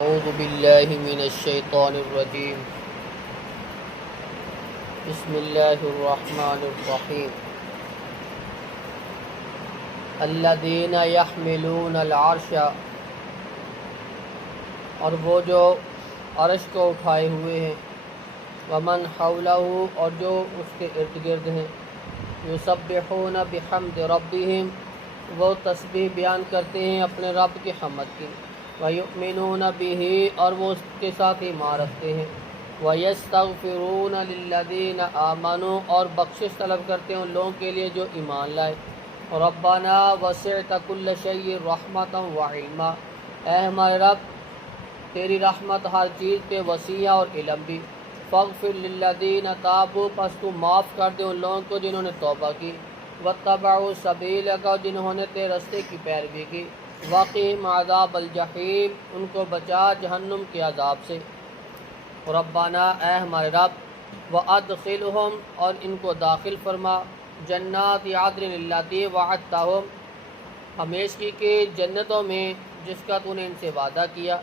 اعوذ باللہ من الشیطان الرجیم بسم اللہ الرحمن الرحیم الذین یحملون العرش، اور وہ جو عرش کو اٹھائے ہوئے ہیں، ومن حولہ، اور جو اس کے ارد گرد ہیں، یسبحون بحمد ربہم، وہ تسبیح بیان کرتے ہیں اپنے رب کی حمد کی، وَيُؤْمِنُونَ بِهِ، اور وہ اس کے ساتھ ایمان رکھتے ہیں، وَيَسْتَغْفِرُونَ لِلَّذِينَ آمَنُوا، اور بخشش طلب کرتے ہیں ان لوگوں کے لیے جو ایمان لائے، رَبَّنَا وَسِعْتَ كُلَّ شَيْءٍ رَحْمَةً وَعِلْمًا، اے ہمارے رب تیری رحمت ہر چیز پہ وسیع اور علم بھی، فَاغْفِرْ لِلَّذِينَ تَابُوا، پس تو معاف کر دے ان لوگوں کو جنہوں نے توبہ کی، وَاتَّبَعُوا سَبِيلَكَ، جنہوں نے تیرے راستے کی پیروی کی، وَقِهِمْ عَذَابَ الْجَحِيمِ، ان کو بچا جہنم کے عذاب سے، ربنا، اے ہمارے رب، وَأَدْخِلْهُمْ، اور ان کو داخل فرما، جنات عدن اللاتی وعدتہم، ہمیشگی کے جنتوں میں جس کا تو نے ان سے وعدہ کیا،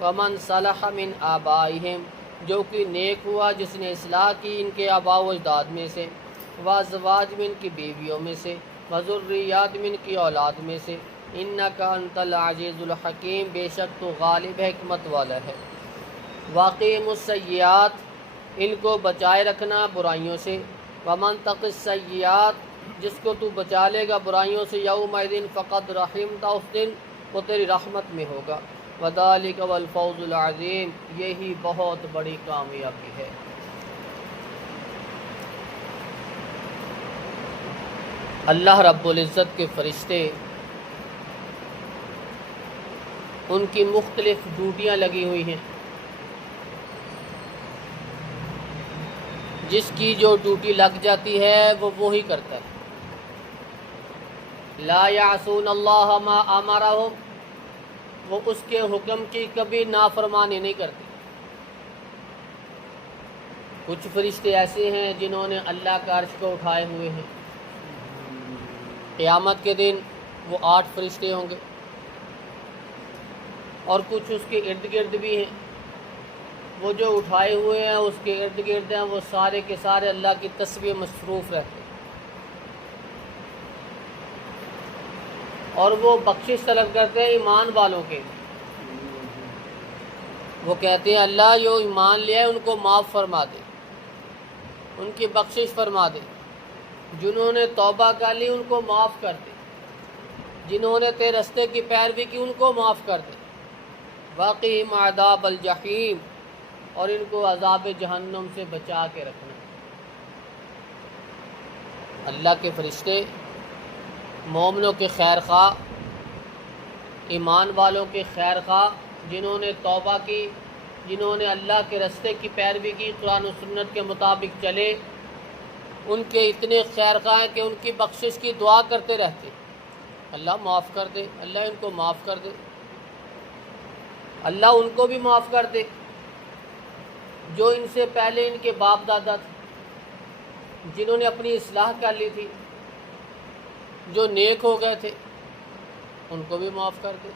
وَمَنْ صَلَحَ مِنْ آبائِهِمْ، جو کہ نیک ہوا جس نے اصلاح کی ان کے آباء و اجداد میں سے، وَأَزْوَاجٍ، ان کی بیویوں میں سے، وَذُرِّيَّاتٍ، ان کی اولاد میں سے، اِنَّكَ أَنْتَ الْعَزِيزُ الْحَكِيمُ، بے شک تو غالب ہے، حکمت والا ہے، وَأَقِیمُوا السَّیِّئَاتِ، ان کو بچائے رکھنا برائیوں سے، وَمَنْ تَقِ السَّیِّئَاتِ، جس کو تو بچا لے گا برائیوں سے، یَوْمَئِذٍ فَقَدْ رَحِمْتَ، اس دن وہ تیری رحمت میں ہوگا، وَذَلِكَ وَالْفَوْزُ الْعَظِيمُ، یہی بہت بڑی کامیابی ہے۔ اللہ رب العزت کے فرشتے، ان کی مختلف ڈیوٹیاں لگی ہوئی ہیں، جس کی جو ڈیوٹی لگ جاتی ہے وہ وہی کرتا ہے، لا یعصون اللہ ما امرہم، وہ اس کے حکم کی کبھی نافرمانی نہیں کرتے۔ کچھ فرشتے ایسے ہیں جنہوں نے اللہ کا عرش کو اٹھائے ہوئے ہیں، قیامت کے دن وہ 8 فرشتے ہوں گے، اور کچھ اس کے ارد گرد بھی ہیں، وہ جو اٹھائے ہوئے ہیں اس کے ارد گرد ہیں، وہ سارے کے سارے اللہ کی تسبیح مصروف رہتے ہیں، اور وہ بخشش طلب کرتے ہیں ایمان والوں کے، وہ کہتے ہیں اللہ جو ایمان لے آئے ان کو معاف فرما دے، ان کی بخشش فرما دے، جنہوں نے توبہ کر لی ان کو معاف کر دے، جنہوں نے تیرے راستے کی پیروی کی ان کو معاف کر دے، وَقِهِمْ عَذَابَ الْجَحِيمِ، اور ان کو عذاب جہنم سے بچا کے رکھنا۔ اللہ کے فرشتے مومنوں کے خیر خواہ، ایمان والوں کے خیر خواہ، جنہوں نے توبہ کی، جنہوں نے اللہ کے راستے کی پیروی کی، قرآن و سنت کے مطابق چلے، ان کے اتنے خیر خواہ ہیں کہ ان کی بخشش کی دعا کرتے رہتے، اللہ معاف کر دے، اللہ ان کو معاف کر دے، اللہ ان کو بھی معاف کر دے جو ان سے پہلے ان کے باپ دادا تھے، جنہوں نے اپنی اصلاح کر لی تھی، جو نیک ہو گئے تھے، ان کو بھی معاف کر دے،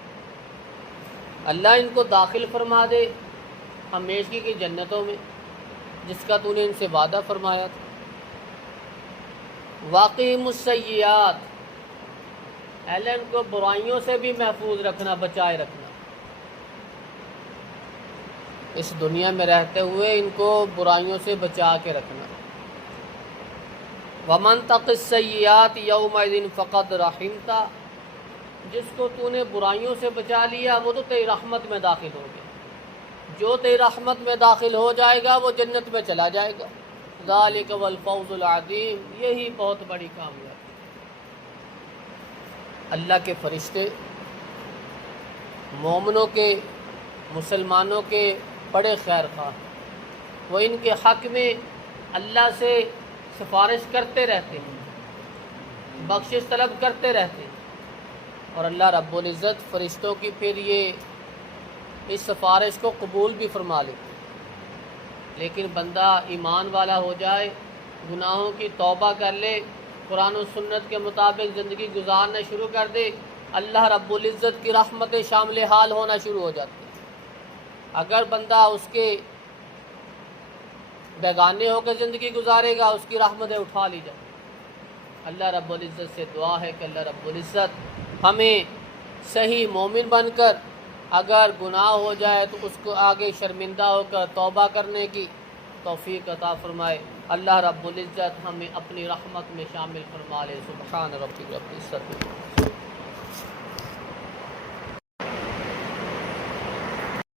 اللہ ان کو داخل فرما دے ہمیشگی کی جنتوں میں جس کا تو نے ان سے وعدہ فرمایا تھا، وَأَقِیمُوا السَّیِّئَاتِ، اللہ ان کو برائیوں سے بھی محفوظ رکھنا، بچائے رکھنا، اس دنیا میں رہتے ہوئے ان کو برائیوں سے بچا کے رکھنا، وَمَنْ تَقِ السَّیِّئَاتِ یَوْمَئِذٍ فَقَدْ رَحِمْتَ، جس کو تو نے برائیوں سے بچا لیا وہ تو تیری رحمت میں داخل ہو گیا، جو تیری رحمت میں داخل ہو جائے گا وہ جنت میں چلا جائے گا، ذَلِكَ وَالْفَوْزُ الْعَظِيمُ، یہی بہت بڑی کامیابی۔ اللہ کے فرشتے مومنوں کے، مسلمانوں کے بڑے خیر خواہ، وہ ان کے حق میں اللہ سے سفارش کرتے رہتے ہیں، بخشش طلب کرتے رہتے ہیں، اور اللہ رب العزت فرشتوں کی پھر یہ اس سفارش کو قبول بھی فرما لیتے ہیں۔ لیکن بندہ ایمان والا ہو جائے، گناہوں کی توبہ کر لے، قرآن و سنت کے مطابق زندگی گزارنا شروع کر دے، اللہ رب العزت کی رحمت شامل حال ہونا شروع ہو جاتی ہے۔ اگر بندہ اس کے بیگانے ہو کے زندگی گزارے گا، اس کی رحمتیں اٹھا لی جائیں۔ اللہ رب العزت سے دعا ہے کہ اللہ رب العزت ہمیں صحیح مومن بن کر اگر گناہ ہو جائے تو اس کو آگے شرمندہ ہو کر توبہ کرنے کی توفیق عطا فرمائے۔ اللہ رب العزت ہمیں اپنی رحمت میں شامل فرما لے۔ سبحان ربک رب العزت